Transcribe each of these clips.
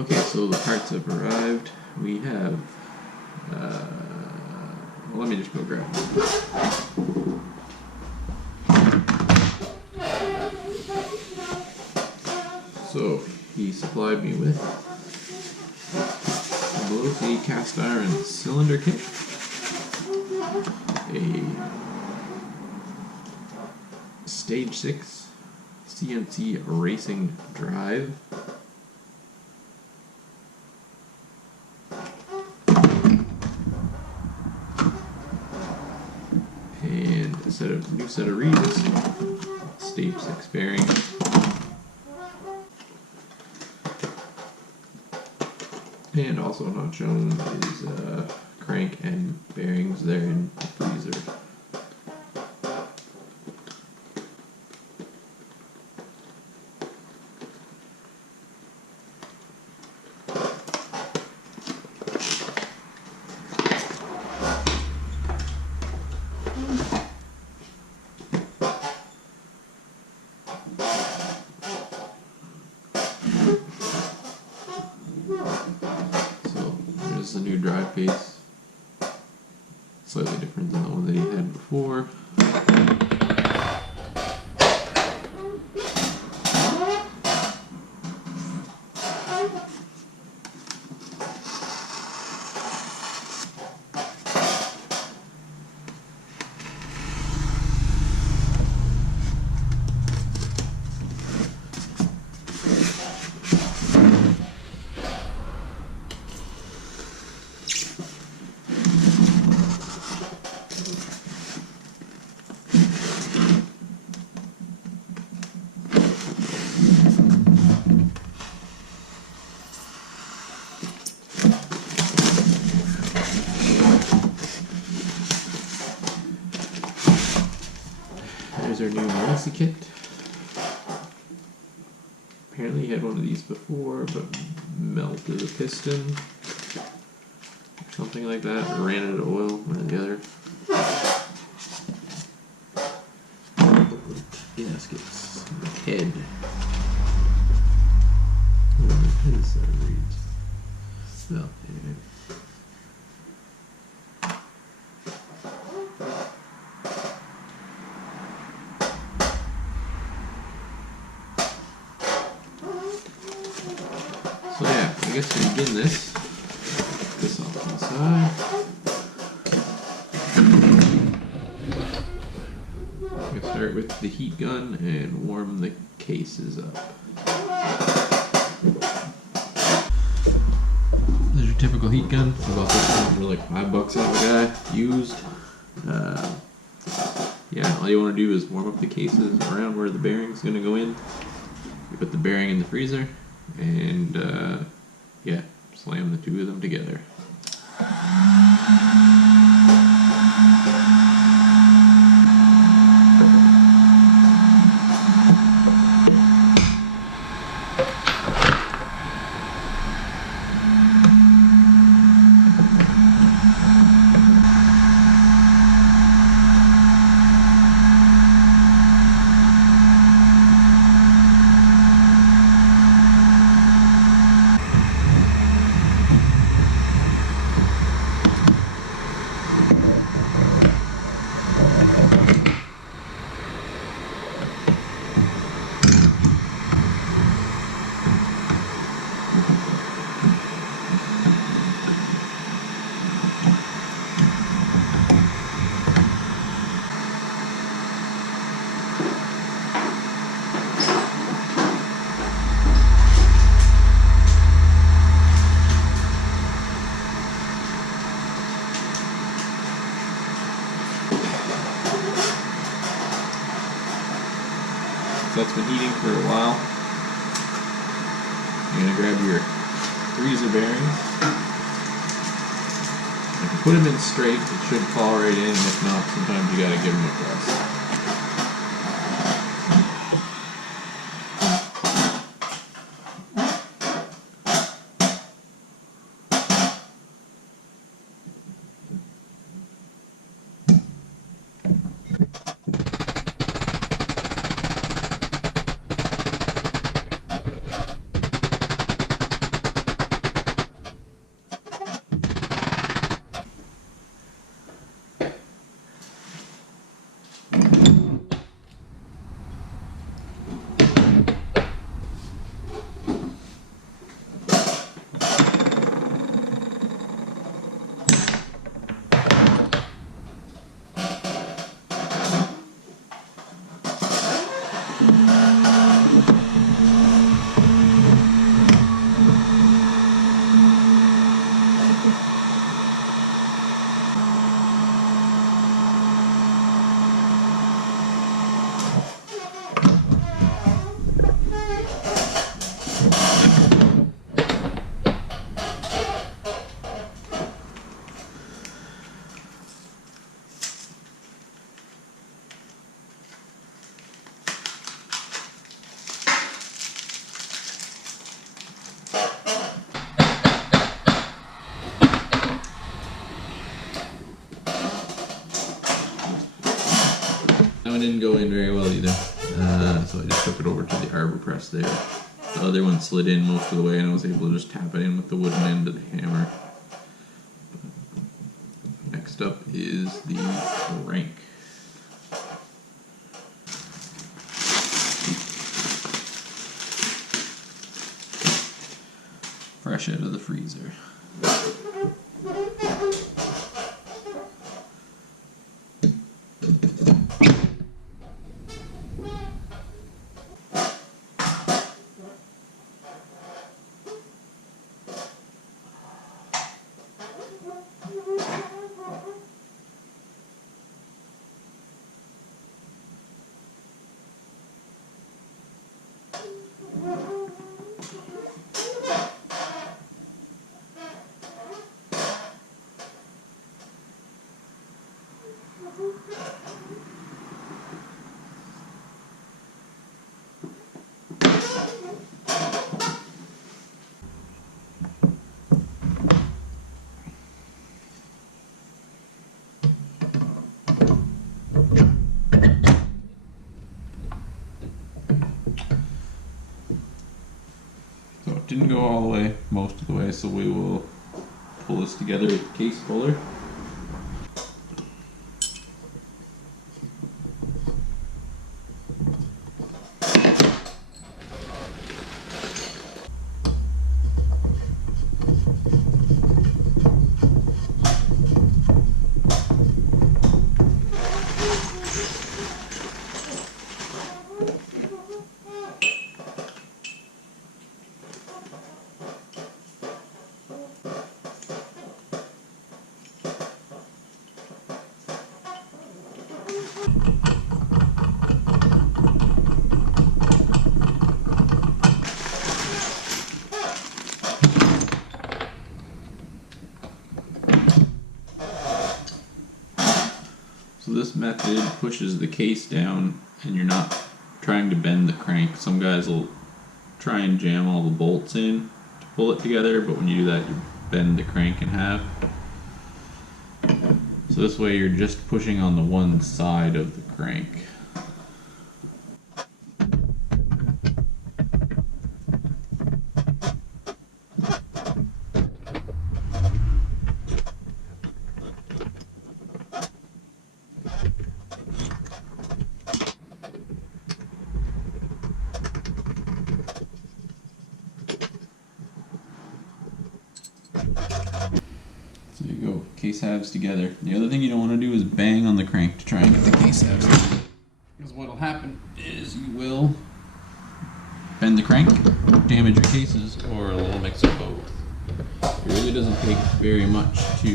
Okay, so the parts have arrived. We have, well, let me just go grab them. So, he supplied me with a Malossi cast iron cylinder kit, a Stage 6 CNC racing drive, and a new set of reeds, Stage 6 bearings, and also not shown is crank and bearings there in the freezer. The new drive piece, slightly different than the one that he had before. There's our new Malossi kit. Apparently he had one of these before, but melted a piston or something like that, or ran out of oil, one or the other. Gaskets, head. Oh, the head set of reeds. Well, anyway. So yeah, I guess to begin this off to the side. I'm going to start with the heat gun and warm the cases up. There's your typical heat gun. I bought this one for like $5 off a guy, used. Yeah, all you want to do is warm up the cases around where the bearing's going to go in. You put the bearing in the freezer, and yeah, slam the two of them together. That's been heating for a while. You're going to grab your freezer bearings. If you put them in straight, it should fall right in, and if not, sometimes you got to give them a press. didn't go in very well either. So I just took it over to the arbor press there. The other one slid in most of the way, and I was able to just tap it in with the wooden end of the hammer. Next up is the crank. Fresh out of the freezer. So it didn't go all the way, most of the way, so we will pull this together with the case puller. So this method pushes the case down and you're not trying to bend the crank. Some guys will try and jam all the bolts in to pull it together, but when you do that you bend the crank in half. So this way you're just pushing on the one side of the crank. So there you go, case halves together. The other thing you don't want to do is bang on the crank to try and get the case halves together. Because what will happen is you will bend the crank, damage your cases, or a little mix of both. It really doesn't take very much to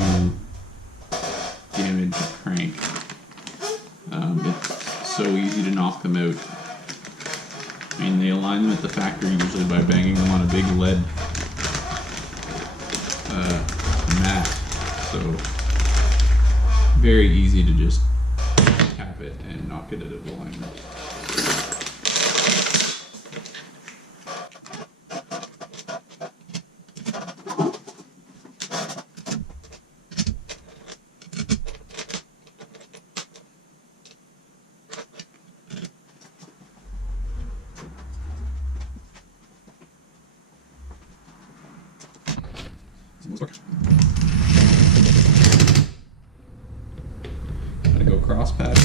damage the crank. It's so easy to knock them out. I mean, they align them at the factory usually by banging them on a big lead mat, so very easy to just tap it and knock it out of alignment. Gotta go cross patch.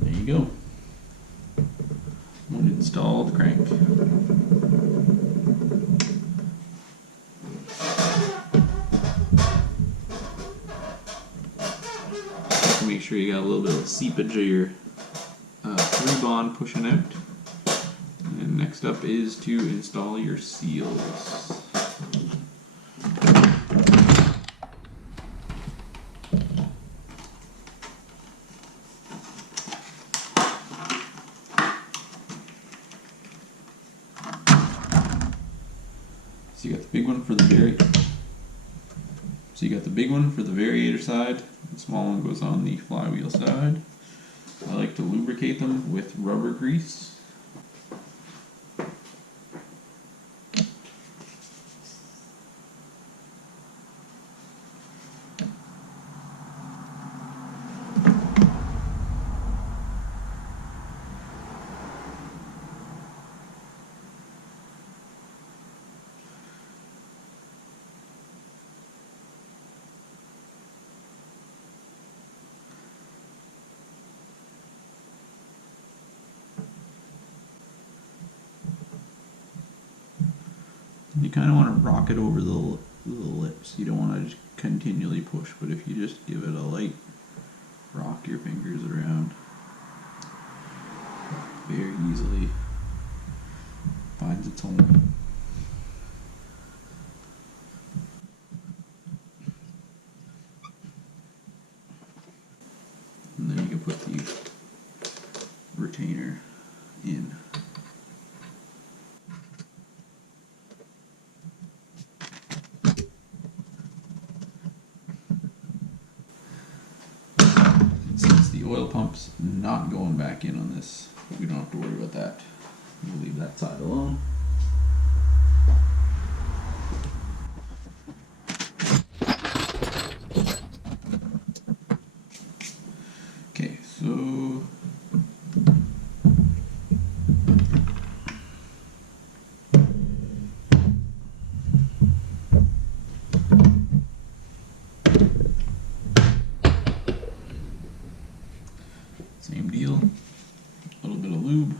There you go. One installed crank. Make sure you got a little bit of seepage of your 3-bond pushing out. And next up is to install your seals. So you got the big one for the big one for the Variator side. The small one goes on the flywheel side. I like to lubricate them with rubber grease. You kind of want to rock it over the lips. You don't want to just continually push, but if you just give it a light rock your fingers around, very easily finds its home. And then you can put the retainer in. Since the oil pump's not going back in on this, we don't have to worry about that. We'll leave that side alone. Okay, so same deal, a little bit of lube.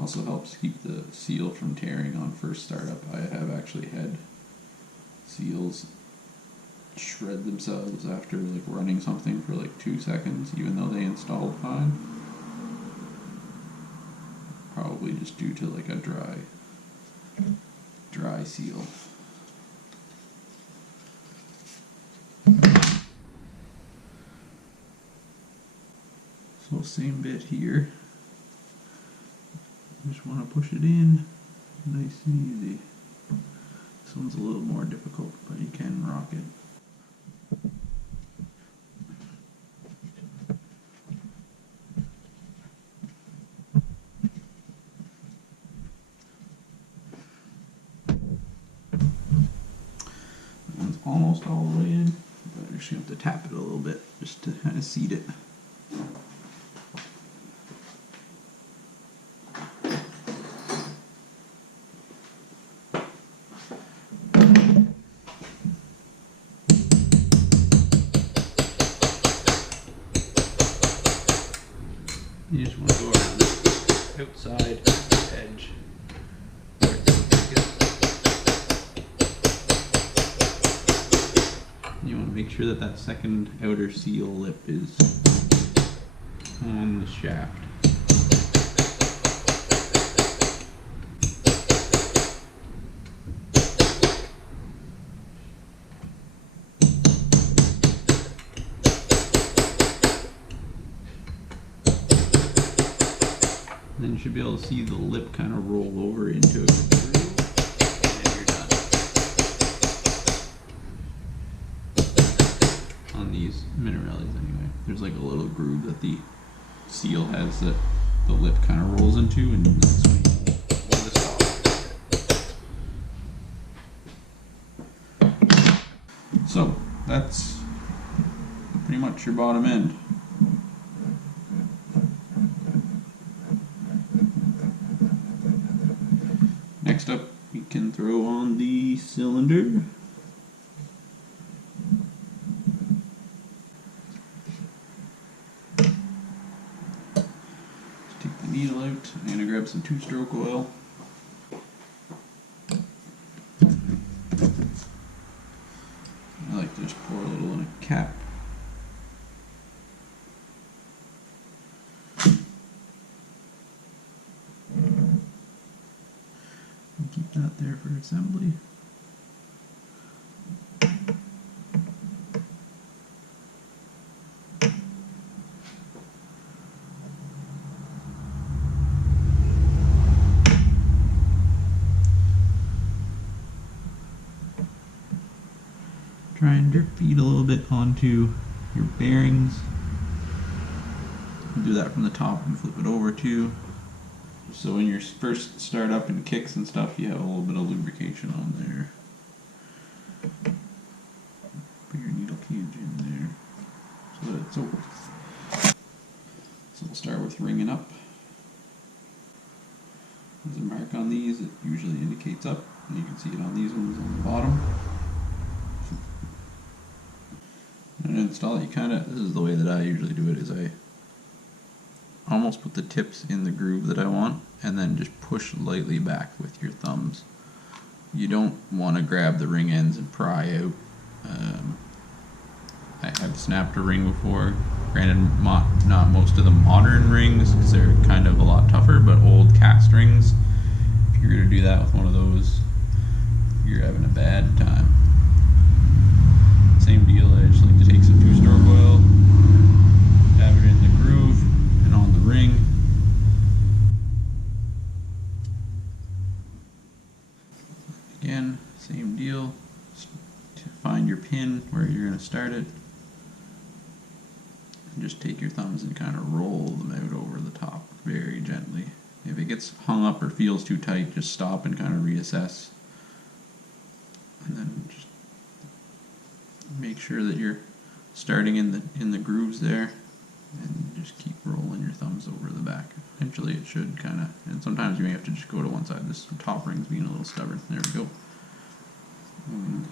Also helps keep the seal from tearing on first startup. I have actually had seals shred themselves after like running something for like 2 seconds, even though they installed fine. Probably just due to like a dry seal. So same bit here. Just want to push it in, nice and easy. This one's a little more difficult, but you can rock it. That one's almost all the way in, but you're just going to have to tap it a little bit just to kind of seat it. You just want to go around the outside edge. You want to make sure that that second outer seal lip is on the shaft. Then you should be able to see the lip kind of roll over into a groove, and you're done. On these Minarellis anyway, there's like a little groove that the seal has that the lip kind of rolls into, and that's when you want to stop. So that's pretty much your bottom end. Next up, we can throw on the cylinder. Just take the needle out. I'm going to grab some 2-stroke oil. I like to just pour a little in a cap. Keep that there for assembly. Try and drip feed a little bit onto your bearings. Do that from the top and flip it over too. So when you first start up in kicks and stuff, you have a little bit of lubrication on there. Put your needle cage in there so that it's open. So we'll start with ringing up. There's a mark on these, it usually indicates up, and you can see it on these ones on the bottom. And to install it, this is the way that I usually do it, is I almost put the tips in the groove that I want, and then just push lightly back with your thumbs. You don't want to grab the ring ends and pry out. I have snapped a ring before. Granted, not most of the modern rings, because they're kind of a lot tougher, but old cast rings, if you're going to do that with one of those, you're having a bad time. Same deal, I just like to take some 2-stroke oil, have it in the groove and on the ring. Again, same deal, to find your pin where you're going to start it. And just take your thumbs and kind of roll them out over the top very gently. If it gets hung up or feels too tight, just stop and kind of reassess. And then just make sure that you're starting in the grooves there, and just keep rolling your thumbs over the back. Eventually it should kind of, and sometimes you may have to just go to one side. This top ring's being a little stubborn. There we go. And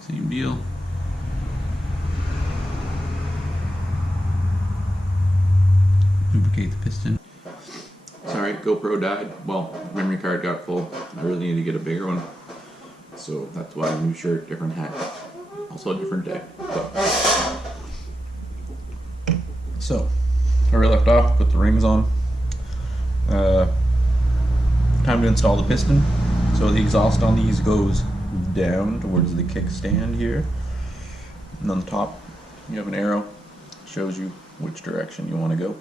same deal. Lubricate the piston. Sorry, GoPro died. Well, memory card got full. I really need to get a bigger one. So that's why new shirt, different hat. Also a different day. So, where we left off, put the rings on. Time to install the piston. So the exhaust on these goes down towards the kickstand here. And on the top, you have an arrow. Shows you which direction you want to go.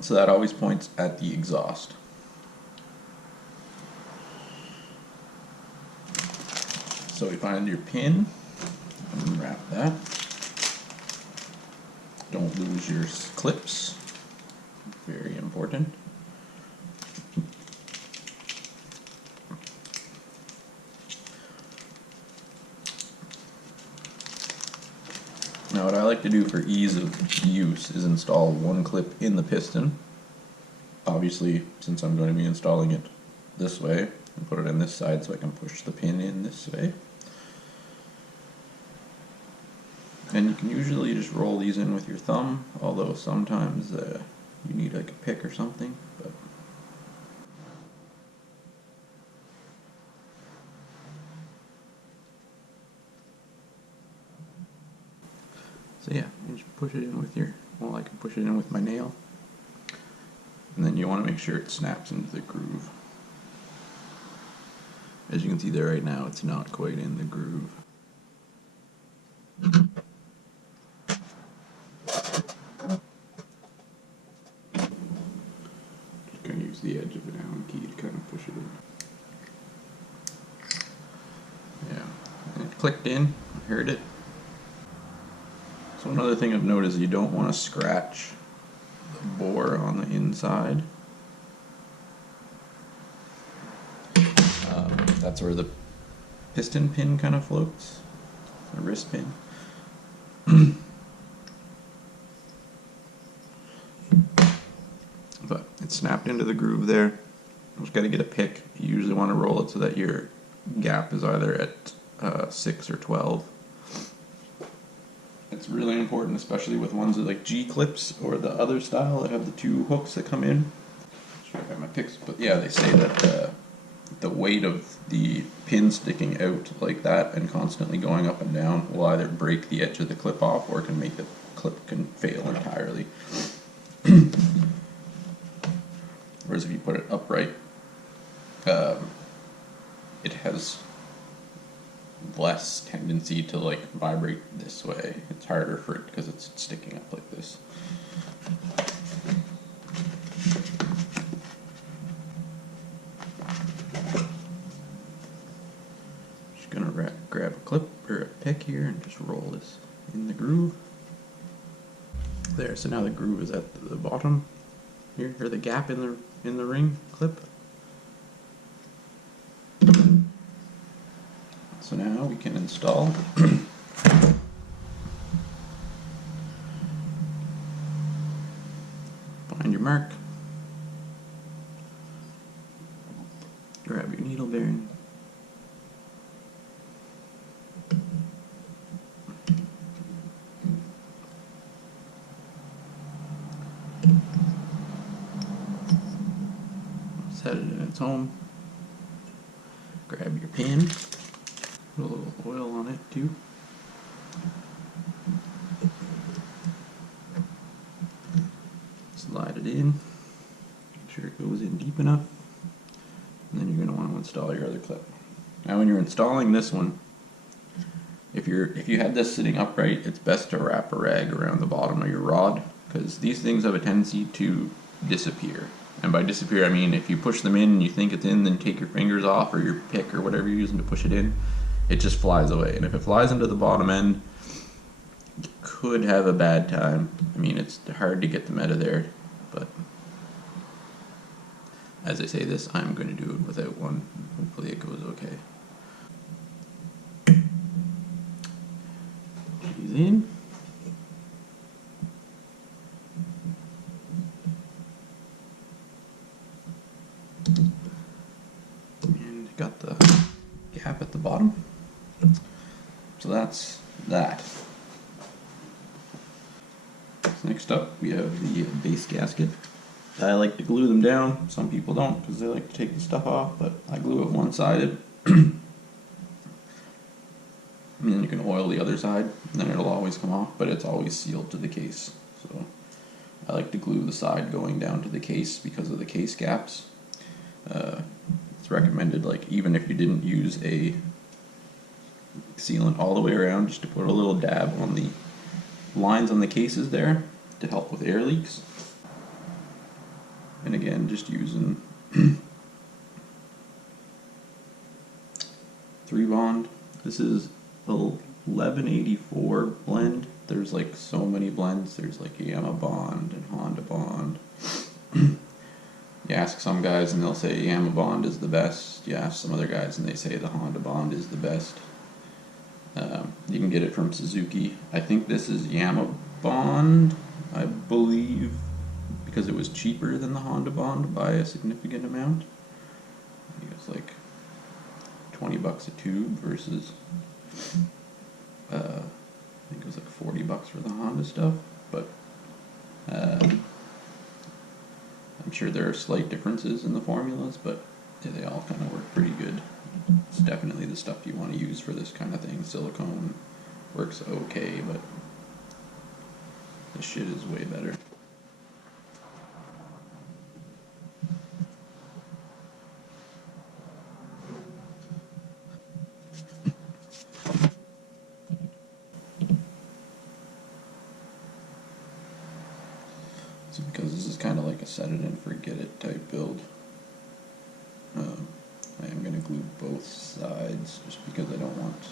So that always points at the exhaust. So we find your pin, unwrap that. Don't lose your clips, very important. Now what I like to do for ease of use is install one clip in the piston. Obviously, since I'm going to be installing it this way, and put it in this side so I can push the pin in this way. And you can usually just roll these in with your thumb, although sometimes you need like a pick or something. But so yeah, you just push it in with your, well, I can push it in with my nail. And then you want to make sure it snaps into the groove. As you can see there right now, it's not quite in the groove. Just going to use the edge of an Allen key to kind of push it in. Yeah, and it clicked in, I heard it. So another thing I've noticed is you don't want to scratch the bore on the inside. That's where the piston pin kind of floats, the wrist pin. But it's snapped into the groove there. Just got to get a pick. You usually want to roll it so that your gap is either at 6 or 12. It's really important, especially with ones that like G clips or the other style that have the 2 hooks that come in. Sure, I got my picks, but yeah, they say that the weight of the pin sticking out like that and constantly going up and down will either break the edge of the clip off or can make the clip fail entirely. Whereas if you put it upright, it has less tendency to like vibrate this way. It's harder for it because it's sticking up like this. Just gonna grab a clip or a pick here and just roll this in the groove. There, so now the groove is at the bottom here, or the gap in the ring clip. So now we can install find your mark, grab your needle bearing, set it in its home. Grab your pin, put a little oil on it too. Slide it in, make sure it goes in deep enough, and then you're going to want to install your other clip. Now when you're installing this one, if you had this sitting upright, it's best to wrap a rag around the bottom of your rod, because these things have a tendency to disappear. And by disappear, I mean if you push them in and you think it's in, then take your fingers off or your pick or whatever you're using to push it in, it just flies away. And if it flies into the bottom end, you could have a bad time. I mean, it's hard to get them out of there, but as I say this, I'm going to do it without one. Hopefully it goes okay. These in. And got the gap at the bottom. So that's that. Next up, we have the base gasket. I like to glue them down. Some people don't because they like to take the stuff off, but I glue it one-sided. And then you can oil the other side, and then it'll always come off, but it's always sealed to the case. So I like to glue the side going down to the case because of the case gaps. It's recommended, like, even if you didn't use a sealant all the way around, just to put a little dab on the lines on the cases there to help with air leaks. And again, just using 3-bond. This is a 1184 blend. There's like so many blends. There's like Yamaha Bond and Honda Bond. You ask some guys and they'll say Yamaha Bond is the best. You ask some other guys and they say the Honda Bond is the best. You can get it from Suzuki. I think this is Yamaha Bond, I believe, because it was cheaper than the Honda Bond by a significant amount. I think it's like $20 a tube versus I think it was like $40 for the Honda stuff, but I'm sure there are slight differences in the formulas, but they all kind of work pretty good. It's definitely the stuff you want to use for this kind of thing. Silicone works okay, but this shit is way better. So because this is kind of like a set it and forget it type build, I am going to glue both sides just because I don't want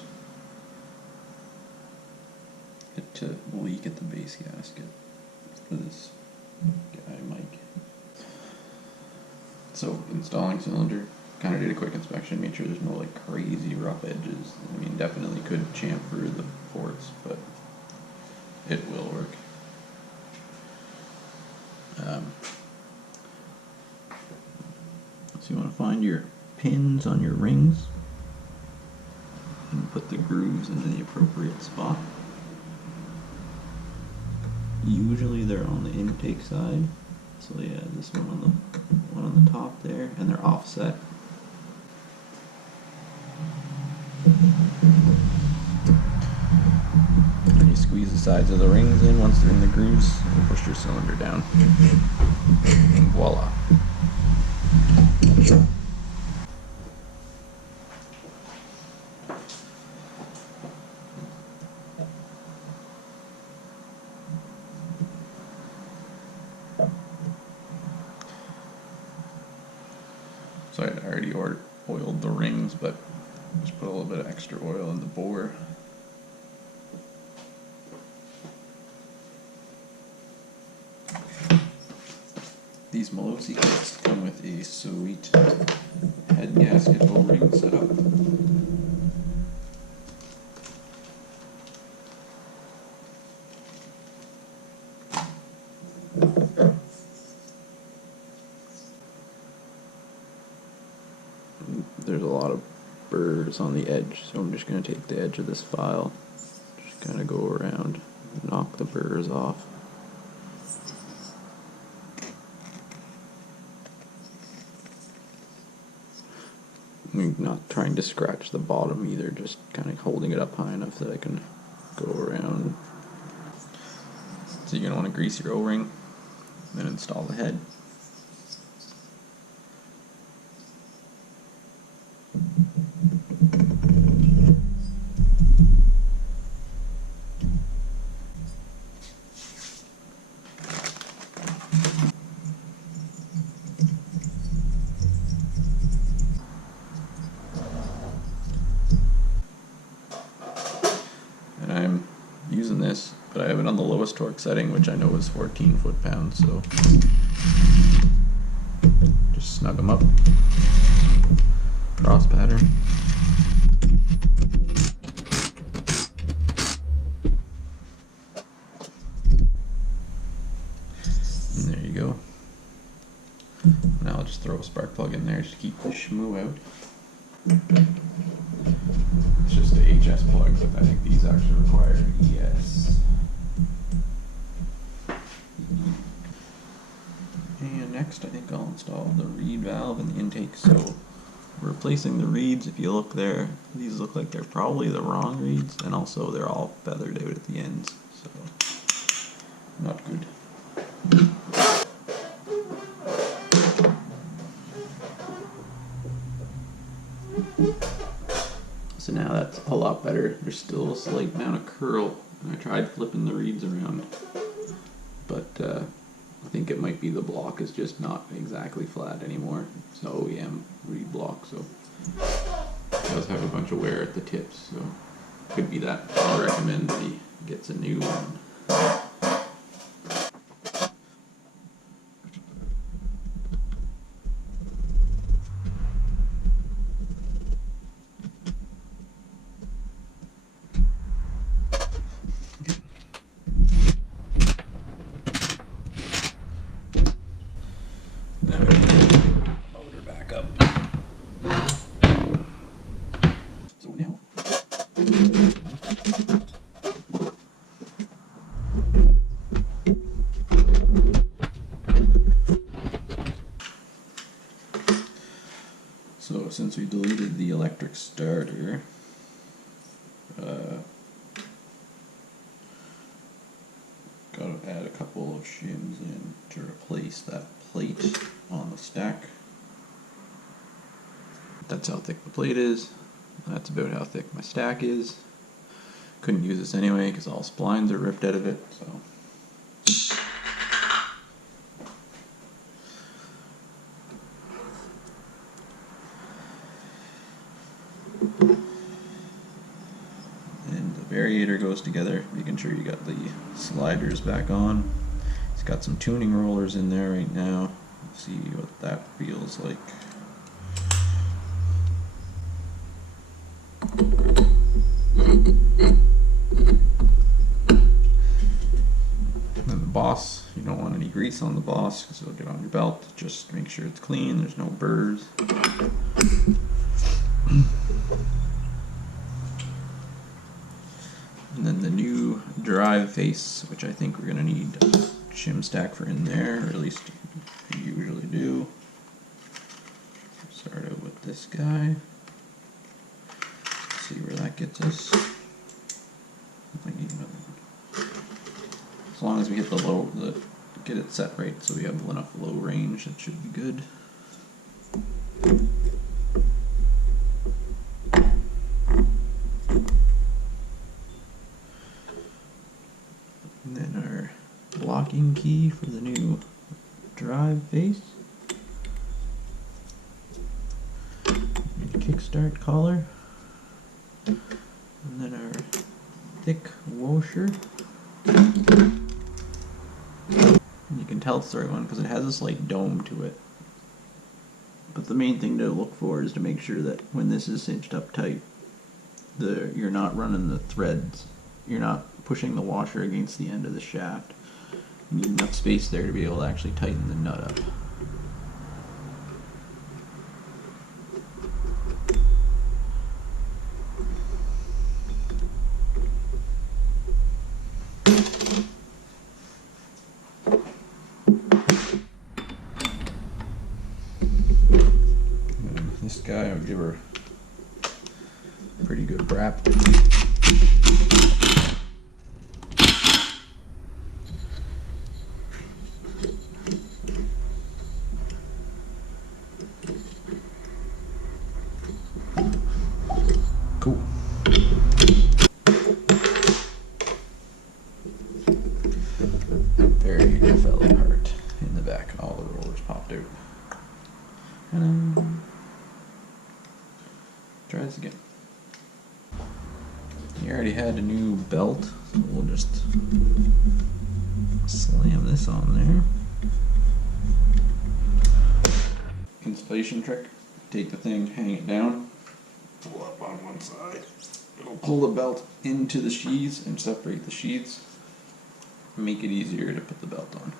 it to leak at the base gasket for this guy, Mike. So installing cylinder, kind of did a quick inspection, made sure there's no like crazy rough edges. I mean, definitely could chamfer the ports, but it will work. So you want to find your pins on your rings and put the grooves into the appropriate spot. Usually they're on the intake side, so yeah, this one on the top there, and they're offset. And you squeeze the sides of the rings in once they're in the grooves and push your cylinder down. And voila. So I had already oiled the rings, but just put a little bit of extra oil in the bore. These Malossi kits come with a sweet head gasket O-ring setup. There's a lot of burrs on the edge, so I'm just going to take the edge of this file, just kind of go around, knock the burrs off. I'm not trying to scratch the bottom either, just kind of holding it up high enough that I can go around. So you're going to want to grease your O-ring, then install the head. And I'm using this, but I have it on the lowest torque setting, which I know is 14 foot-pounds, so just snug them up. Cross pattern. And there you go. Now I'll just throw a spark plug in there to keep the shmoo out. It's just a HS plug, but I think these actually require an ES. And next I think I'll install the reed valve and the intake. So replacing the reeds, if you look there, these look like they're probably the wrong reeds, and also they're all feathered out at the ends, so not good. So now that's a lot better. There's still a slight amount of curl, and I tried flipping the reeds around, but I think it might be the block is just not exactly flat anymore. It's an OEM reed block, so it does have a bunch of wear at the tips, so could be that. I'll recommend that he gets a new one. So since we deleted the electric starter, got to add a couple of shims in to replace that plate on the stack. That's how thick the plate is. That's about how thick my stack is. Couldn't use this anyway because all splines are ripped out of it. So. And the variator goes together, making sure you got the sliders back on. It's got some tuning rollers in there right now. Let's see what that feels like. And then the boss, you don't want any grease on the boss because it'll get on your belt. Just make sure it's clean, there's no burrs. And then the new drive face, which I think we're going to need a shim stack for in there, or at least you usually do. Start out with this guy. See where that gets us. Might need another one. As long as we hit the low, get it set right so we have enough low range, that should be good. And then our locking key for the new drive face. Kickstart collar. And then our thick washer. And you can tell it's the right one because it has a slight dome to it. But the main thing to look for is to make sure that when this is cinched up tight, you're not running the threads. You're not pushing the washer against the end of the shaft. You need enough space there to be able to actually tighten the nut up. This guy. I'll give her a pretty good wrap. Cool. Variator fell apart in the back. All the rollers popped out. Try this again. You already had a new belt, so we'll just slam this on there. Installation trick. Take the thing, hang it down, pull up on one side. It'll pull the belt into the sheaths and separate the sheaths. Make it easier to put the belt on.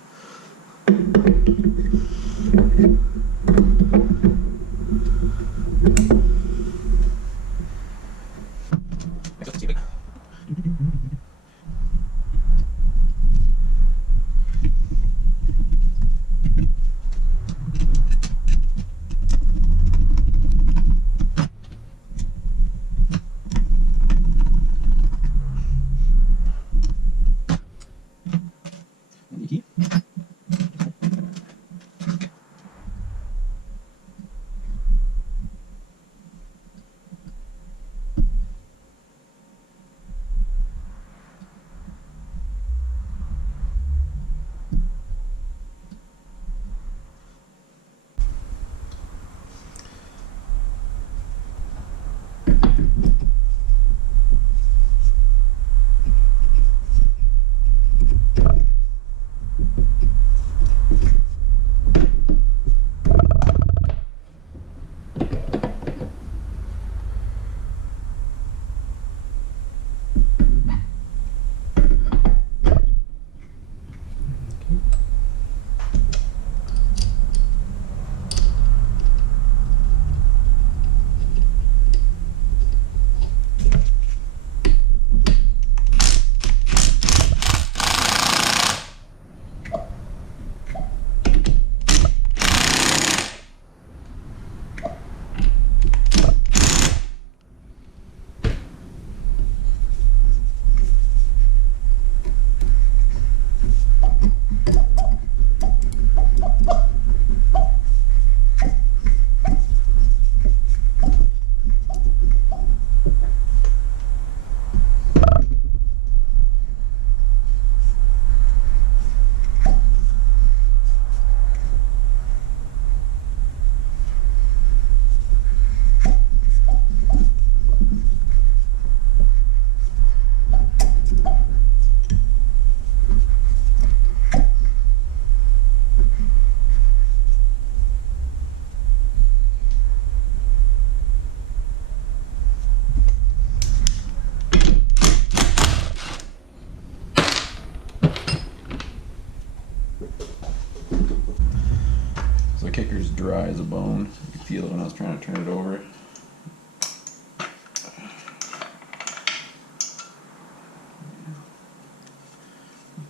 So the kicker's dry as a bone. You can feel it when I was trying to turn it over.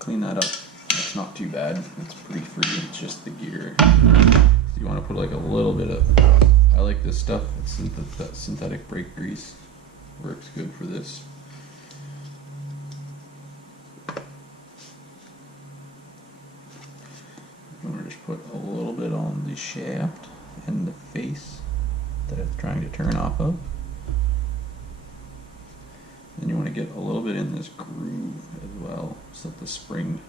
Clean that up. It's not too bad. It's pretty free. It's just the gear. So you want to put like a little bit of, I like this stuff. It's synthetic brake grease. Works good for this. I'm going to just put a little bit on the shaft and the face that it's trying to turn off of. Then you want to get a little bit in this groove as well so that the spring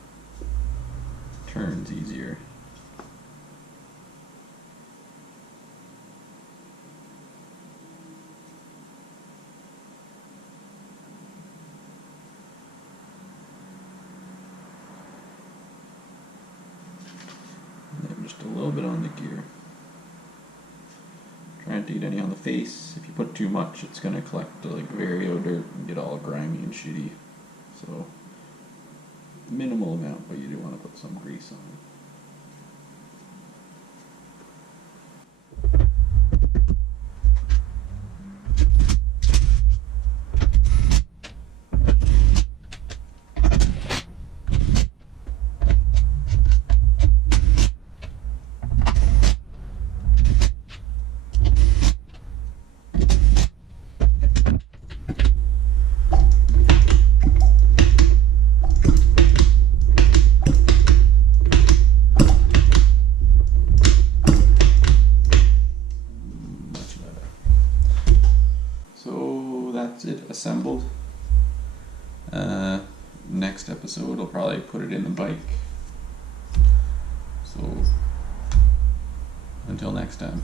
turns easier. And then just a little bit on the gear. Try not to get any on the face. If you put too much, it's going to collect like Variator dirt and get all grimy and shitty. So minimal amount, but you do want to put some grease on it. tested, assembled. Next episode I'll probably put it in the bike. So until next time.